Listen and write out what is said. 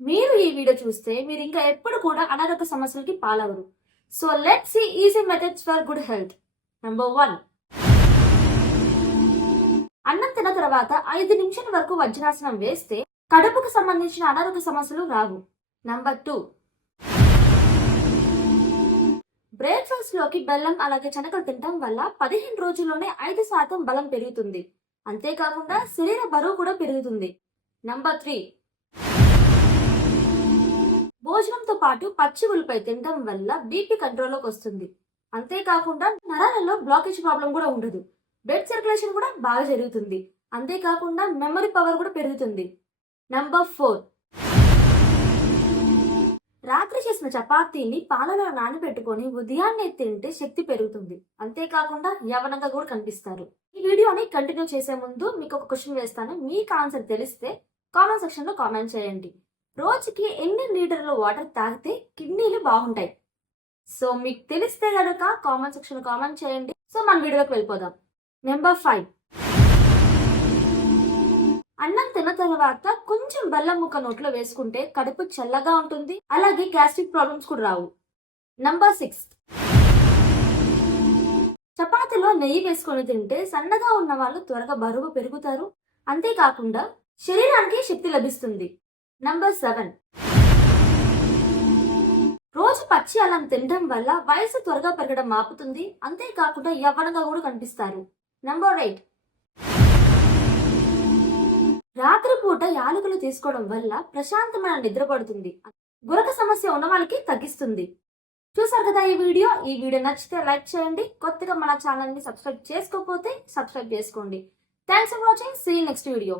మీరు ఈ వీడియో చూస్తే మీరు ఇంకా ఎప్పుడు కూడా అనారోగ్య సమస్యలకి పాలవరు. So let see easy methods for good health number one అన్నం తిన్న తర్వాత ఐదు నిమిషాల వరకు వజ్రాసనం వేస్తే కడుపుకు సంబంధించిన అనారోగ్య సమస్యలు రావు. నంబర్ టూ బ్రేక్ఫాస్ట్లోకి బెల్లం అలాగే శనగలు తినడం వల్ల పదిహేను రోజుల్లోనే ఐదు శాతం బలం పెరుగుతుంది. అంతేకాకుండా శరీర బరువు కూడా పెరుగుతుంది. నంబర్ త్రీ భోజనంతో పాటు పచ్చి ఉల్లిపాయ తినడం వల్ల బీపీ కంట్రోల్లోకి వస్తుంది. అంతేకాకుండా నరాలలో బ్లాకేజ్ ప్రాబ్లం కూడా ఉండదు. బ్లడ్ సర్క్యులేషన్ కూడా బాగా జరుగుతుంది. అంతేకాకుండా మెమరీ పవర్ కూడా పెరుగుతుంది. నంబర్ ఫోర్ రాత్రి చేసిన చపాతీని పాలలో నానబెట్టుకొని ఉదయాన్నే తింటే శక్తి పెరుగుతుంది. అంతేకాకుండా యవనంగా కూడా కనిపిస్తారు. ఈ వీడియోని కంటిన్యూ చేసే ముందు మీకు ఒక క్వశ్చన్ వేస్తాను. మీకు ఆన్సర్ తెలిస్తే కామెంట్ సెక్షన్లో కామెంట్ చేయండి. రోజుకి ఎన్ని లీటర్ల వాటర్ తాగితే కిడ్నీలు బాగుంటాయి? సో మీకు తెలిస్తే కనుక కామెంట్ సెక్షన్ కామెంట్ చేయండి. సో మన వీడియోకి వెళ్ళిపోదాం. నెంబర్ ఫైవ్ అన్నం తిన్న తర్వాత కొంచెం బెల్లం ముక్క నోట్లో వేసుకుంటే కడుపు చల్లగా ఉంటుంది. అలాగే గ్యాస్ట్రిక్ ప్రాబ్లమ్స్ కూడా రావు. నంబర్ సిక్స్ చపాతీలో నెయ్యి వేసుకొని తింటే సన్నగా ఉన్న వాళ్ళు త్వరగా బరువు పెరుగుతారు. అంతేకాకుండా శరీరానికి శక్తి లభిస్తుంది. నంబర్ సెవెన్ రోజు పచ్చి అల్లం తినడం వల్ల వయసు త్వరగా పెరగడం ఆపుతుంది. అంతేకాకుండా యవ్వనంగా కూడా కనిపిస్తారు. నంబర్ ఎయిట్ రాత్రిపూట యాలకులు తీసుకోవడం వల్ల ప్రశాంతమైన నిద్ర పడుతుంది. గురక సమస్య ఉన్న వాళ్ళకి తగ్గిస్తుంది. చూసారు కదా ఈ వీడియో? ఈ వీడియో నచ్చితే లైక్ చేయండి. కొత్తగా మన ఛానల్ని సబ్స్క్రైబ్ చేసుకోకపోతే సబ్స్క్రైబ్ చేసుకోండి. Thanks for watching see next video